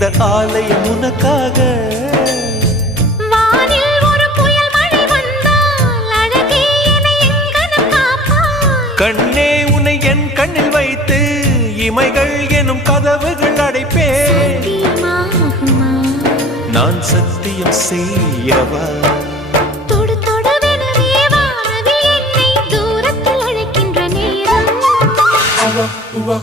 இந்த ஆலயம் உனக்காக. வானில் ஒரு புயல் மழை வந்தால் அழகே என்னை எங்கனம் காப்பாய். கண்ணே உன்னை என் கண்ணில் வைத்து இமைகள் எனும் கதவுகள் அடைப்பேன். சத்தியமாகுமா? நான் சத்தியம் செய்யவா? தொடு தொடுவெனவே வானவில் என்னை தூரத்தில் அழைக்கின்ற நேரம். உவா